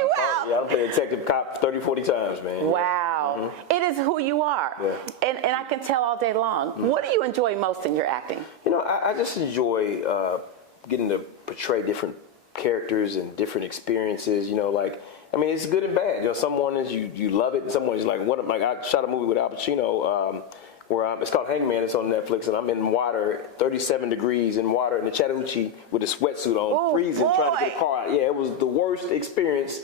you out. Yeah, I played detective cop 30, 40 times, man. Wow. It is who you are. Yeah. And I can tell all day long. What do you enjoy most in your acting? You know, I just enjoy getting to portray different characters and different experiences. You know, like, I mean, it's good and bad. You know, some mornings you love it, and some mornings like I shot a movie with Al Pacino where it's called Hangman. It's on Netflix, and I'm in water, 37 degrees in water in the Chattahoochee with a sweatsuit on, freezing, trying to get a car out. Yeah, it was the worst experience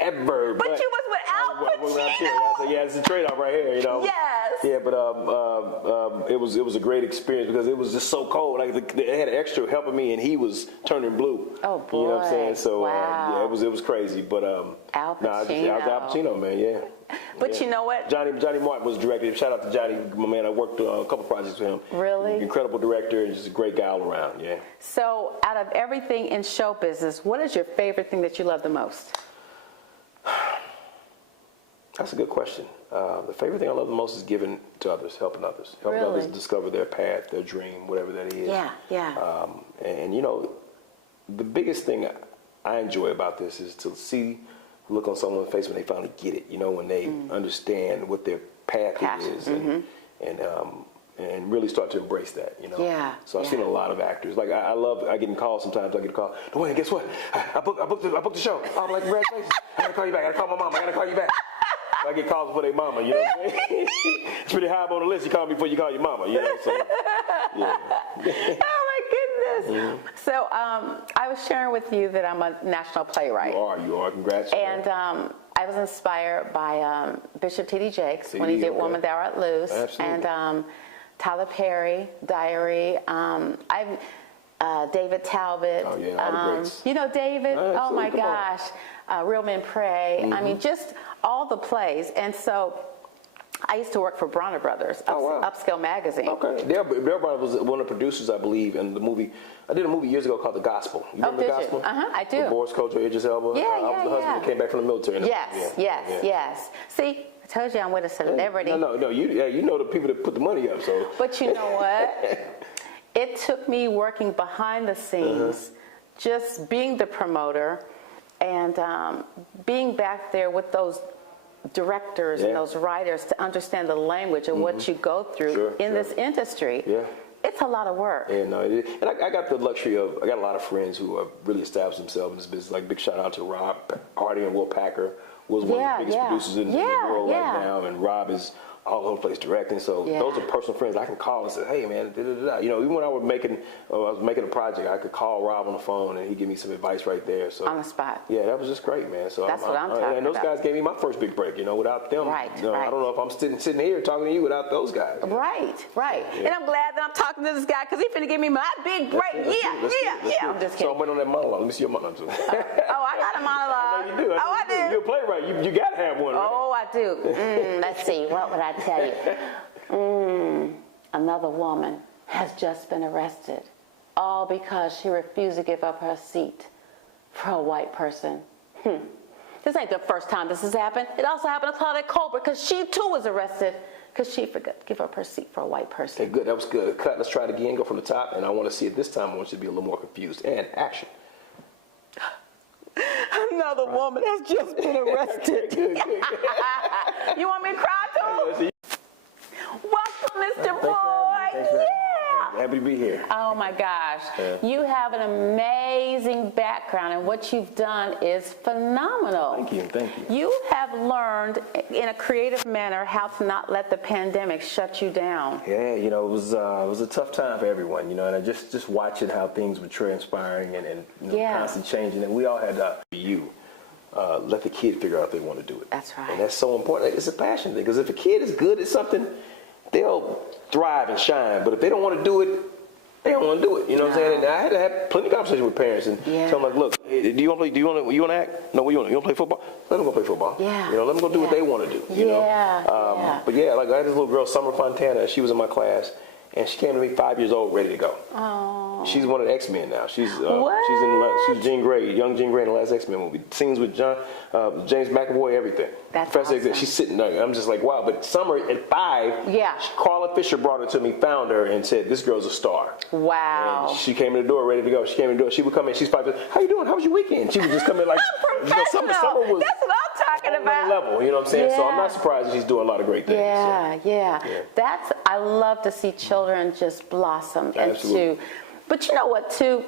ever. But you was with Al Pacino. I said, yeah, it's a trade-off right here, you know. Yes. Yeah, but it was a great experience because it was just so cold. Like they had an extra helping me, and he was turning blue. Oh boy. You know what I'm saying? So wow. yeah, it was crazy. But Al Pacino. Al Pacino, man. Yeah. But yeah. you know what? Johnny Martin was directed. Shout out to Johnny, my man. I worked a couple projects with him. Really? Incredible director and just a great guy all around. Yeah. So, out of everything in show business, what is your favorite thing that you love the most? That's a good question. The favorite thing I love the most is giving to others, helping others discover their path, their dream, whatever that is. Yeah, yeah. And you know, the biggest thing I enjoy about this is to see the look on someone's face when they finally get it. You know, when they understand what their path is, and really start to embrace that. You know. Yeah. So I've seen a lot of actors. Like I get calls sometimes. I get a call. Dwayne, guess what? I booked the show. I'm like, congratulations. I gotta call you back. I gotta call my mom. I gotta call you back. I get calls for their mama, you know what I'm saying? It's pretty high up on the list. You call me before you call your mama, you know. So, yeah. Oh my goodness! So I was sharing with you that I'm a national playwright. You are. Congrats. And I was inspired by Bishop T.D. Jakes when he did "Woman Thou Art Loose," and Tyler Perry, "Diary." David Talbot. Oh yeah, all the greats. You know David? Oh my Come gosh. Real Men Pray. I mean, just all the plays. And so I used to work for Bronner Brothers, Upscale Magazine. Okay. Dale Bronner was one of the producers, I believe, in the movie. I did a movie years ago called The Gospel. You remember The Gospel? I do. With Boris Kodjoe, Idris Elba. Yeah, I was the husband that came back from the military. Yes. See, I told you I'm with a celebrity. No. You know the people that put the money up. So. But you know what? It took me working behind the scenes, just being the promoter, and being back there with those directors and those writers to understand the language of what you go through in this industry. Yeah. It's a lot of work. Yeah, no, and I got the luxury of, I got a lot of friends who have really established themselves in this business. Like, big shout out to Rob Hardy and Will Packer, was one of the biggest producers in the world right now, and Rob is all over the place directing. So those are personal friends I can call and say, hey man, you know, even when I was making a project, I could call Rob on the phone and he'd give me some advice right there. So on the spot. Yeah, that was just great, man. So that's what I'm talking about. And those guys gave me my first big break. You know, without them, I don't know if I'm sitting here talking to you without those guys. Right. Yeah. And I'm glad that I'm talking to this guy because he's finna give me my big break. Yeah. I'm just kidding. So I'm waiting on that monologue. Let me see your monologue too. I got a monologue. I know you do. I do. You're a playwright. You got to have one. Right? Oh, I do. Let's see. What would I tell you? Another woman has just been arrested, all because she refused to give up her seat for a white person. This ain't the first time this has happened. It also happened to Claudette Colbert because she too was arrested because she forgot to give up her seat for a white person. Okay, good. That was good. Cut. Let's try it again. Go from the top. And I want to see it this time. I want you to be a little more confused. And action. Another woman has just been arrested. Good. You want me to cry too? Welcome, Mr. Boyd. Happy to be here. Oh my gosh. You have an amazing background and what you've done is phenomenal. Thank you. You have learned in a creative manner how to not let the pandemic shut you down. Yeah, you know, it was a tough time for everyone, you know, and I just watching how things were transpiring and constantly changing, and we all had to let the kid figure out if they want to do it. That's right. And that's so important. It's a passion thing, because if a kid is good at something, they'll thrive and shine. But if they don't want to do it, they don't want to do it. You know what I'm saying? And I had to have plenty of conversations with parents and tell them, like, look, do you want to act? No, you want to play football? Let them go play football. Yeah. You know, let them go do what they want to do. You know? But like I had this little girl, Summer Fontana. She was in my class, and she came to me 5 years old, ready to go. Oh. She's one of the X-Men now. She's What? she's Jean Grey, young Jean Grey in the last X-Men movie. Scenes with James McAvoy, everything. That's Professor awesome. She's sitting there. I'm just like, wow. But Summer at 5, Yeah. Carla Fisher brought her to me, found her, and said, "This girl's a star." Wow. And she came in the door ready to go. She came in the door. She would come in. She's probably, "How you doing? How was your weekend?" She would just come in like, Professional. Summer was That's what I'm talking on about. another level. You know what I'm saying? So I'm Yeah. not surprised that she's doing a lot of great things. Yeah. I love to see children just blossom Absolutely. into. But you know what, too?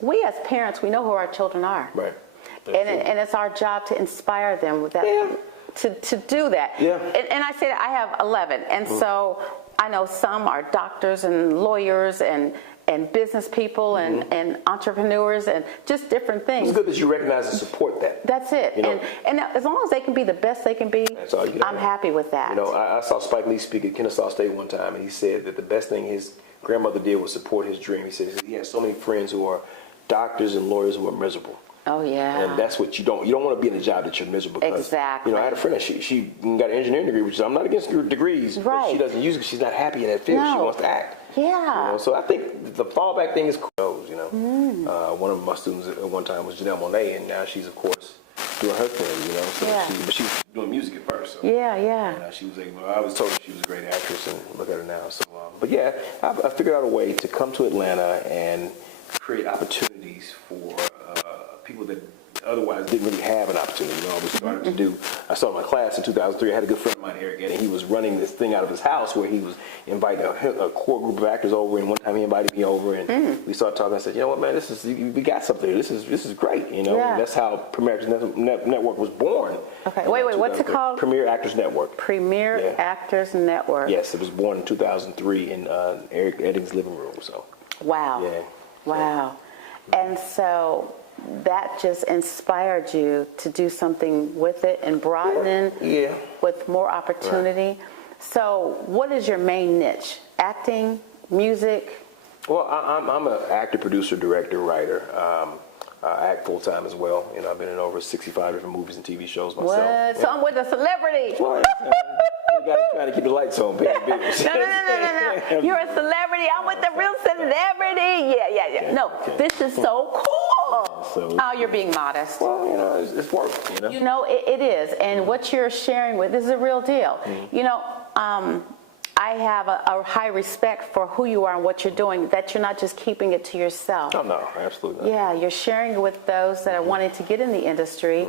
We as parents, we know who our children are. Right. And it's our job to inspire them with that, Yeah. to do that. Yeah. And I say that I have 11, and so I know some are doctors and lawyers and business people and entrepreneurs and just different things. It's good that you recognize and support that. That's it. You know, and as long as they can be the best they can be, That's all you gotta I'm do. happy with that. You know, I saw Spike Lee speak at Kennesaw State one time, and he said that the best thing his grandmother did was support his dream. He said he has so many friends who are doctors and lawyers who are miserable. Oh, yeah. And that's what you don't want to be in a job that you're miserable. Because, Exactly. You know, I had a friend that she got an engineering degree, which I'm not against degrees, but Right. she doesn't use it because she's not happy in that field. She No. wants to act. Yeah. You know, so I think the fallback thing is cool. You know, one of my students at one time was Janelle Monáe, and now she's of course doing her thing. You know, so Yeah. but she was doing music at first. So. Yeah. And, she was able. I was told she was a great actress, and look at her now. So, but yeah, I figured out a way to come to Atlanta and create opportunities for people that otherwise didn't really have an opportunity. You know, I started my class in 2003. I had a good friend of mine, Eric, and he was running this thing out of his house where he was inviting a core group of actors over. And one time he invited me over, and we started talking. I said, "You know what, man? We got something here. This is great." You know, Yeah. and that's how Premier Actors Network was born. Okay. Wait. What's it called? Premier Actors Network. Premier Yeah. Actors Network. Yes, it was born in 2003 in Eric Eddings' living room. So. Wow. Yeah. Wow. And so that just inspired you to do something with it and broaden Yeah. with more opportunity. So what is your main niche? Acting, music? Well, I'm an actor, producer, director, writer. I act full time as well. You know, I've been in over 65 different movies and TV shows myself. What? Yeah. So I'm with a celebrity. Well, you got to try to keep the lights on, pay the bills. No. You're a celebrity. I'm with the real celebrity. Yeah. No, this is so cool. So- Oh, you're being modest. Well, you know, it's work, you know. You know, it is. And what you're sharing with this is a real deal. You know, I have a high respect for who you are and what you're doing, that you're not just keeping it to yourself. Oh, no, absolutely not. Yeah, you're sharing it with those that are wanting to get in the industry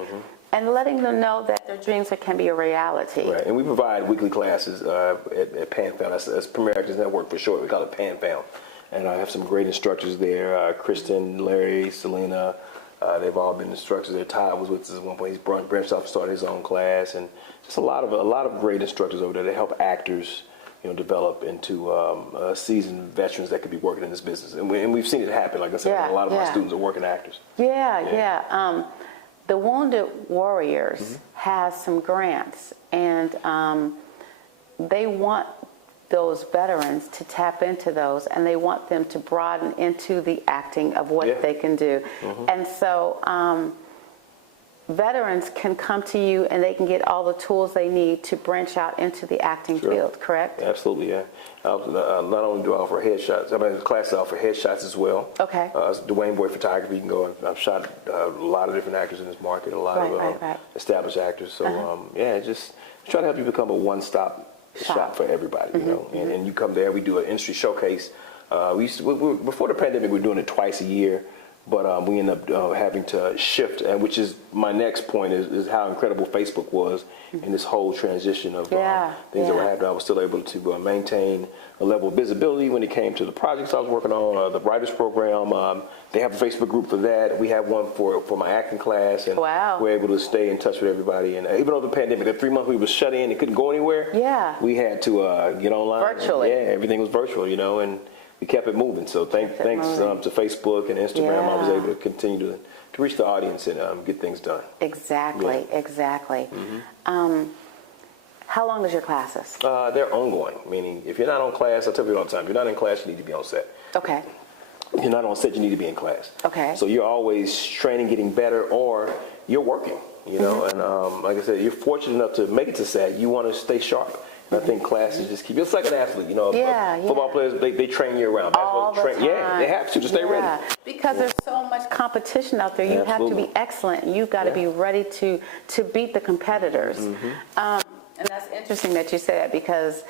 and letting them know that their dreams can be a reality. Right, and we provide weekly classes at PanFam. That's Premier Actors Network for short. We call it PanFam. And I have some great instructors there, Kristen, Larry, Selena. They've all been instructors there. Todd was with us at one point. He's branched off and started his own class. And just a lot of great instructors over there that help actors, you know, develop into seasoned veterans that could be working in this business. And we've seen it happen. Like I said, Yeah, a lot of my yeah. students are working actors. Yeah. The Wounded Warriors has some grants, and they want those veterans to tap into those, and they want them to broaden into the acting of what Yeah. they can do. And so veterans can come to you and they can get all the tools they need to branch out into the acting Sure. field, correct? Absolutely, yeah. Not only do I offer headshots, I mean, the classes offer headshots as well. Okay. It's Dwayne Boyd Photography. You can go. I've shot a lot of different actors in this market, a lot of Right. established actors. So, just try to help you become a one-stop shop for everybody, you know. And you come there, we do an industry showcase. Before the pandemic, we were doing it twice a year. But we end up having to shift, and which is my next point is how incredible Facebook was in this whole transition of things that were happening. I was still able to maintain a level of visibility when it came to the projects I was working on, the writers program. They have a Facebook group for that. We have one for my acting class, and we're able to stay in touch with everybody. And even though the pandemic, the 3 months we were shut in and couldn't go anywhere, we had to get online. Virtually. Everything was virtual, you know, and we kept it moving. So thanks to Facebook and Instagram, I was able to continue to reach the audience and get things done. Exactly. How long is your classes? They're ongoing, meaning if you're not on class, I tell people all the time, if you're not in class, you need to be on set. Okay. If you're not on set, you need to be in class. Okay. So you're always training, getting better, or you're working, you know. And like I said, you're fortunate enough to make it to set. You want to stay sharp. I think classes just keep. It's like an athlete, you know. Yeah, Football yeah. players, they train year round. All the time. Yeah, they have to stay ready. Because there's so much competition out there. You have to be excellent. You've got to be ready to beat the competitors. And that's interesting that you say that, because